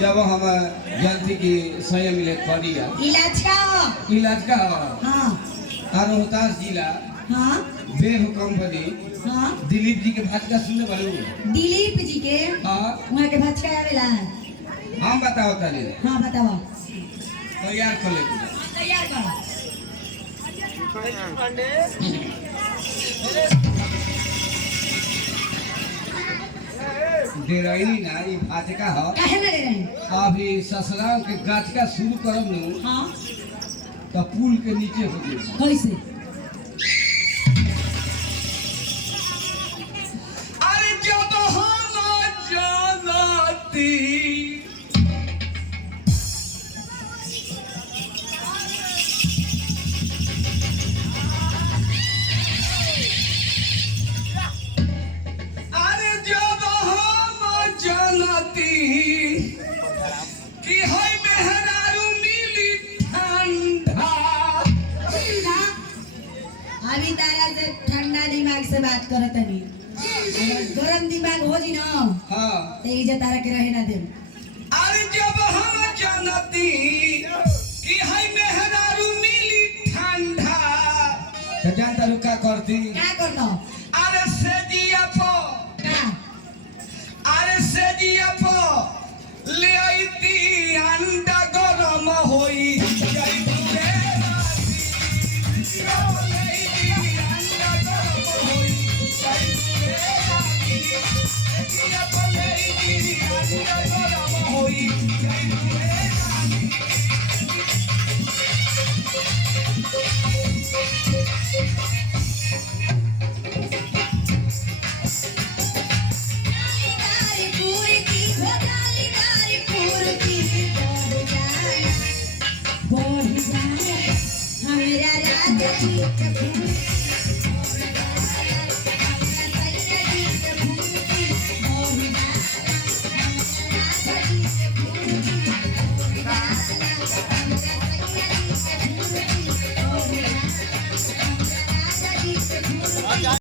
जब हम गलती की स्वयं मिले करिया इलाज का हाँ रोहतास जिला हाँ बेह कंपनी हाँ दिलीप जी के भाषा सुनने वाले दिलीप जी के हाँ वहाँ के भाषा आवेला हम बताओ तनी हाँ बताओ तैयार कर ले तैयार करो डेराइनी ना ये भाजका हो काहे ना रहे अभी ससुराल के गाछका शुरू करब नु हाँ तो पुल के नीचे हो गई कैसे अरे जब हम जानती अरे जब हम जानती कि है मेहरारू मिली ठंडा अभी तारा से ठंडा दिमाग से बात करो तनी अगर गरम दिमाग हो जी ना हाँ तो इज्जत तारा के रहे ना दे अरे जब हम जानती कि है मेहरारू मिली ठंडा तो जानता रुका करती क्या करना अरे सेजिया पो का अरे सेजिया पो ले आईती अंडा गरम होई जाई रे राती ले आईती अंडा गरम होई जाई रे राती सेजिया पो ले आईती अंडा गरम होई जाई रे राती गारीपुर की भोगाली गारीपुर की बढ़ जाए हमारा राजा जी के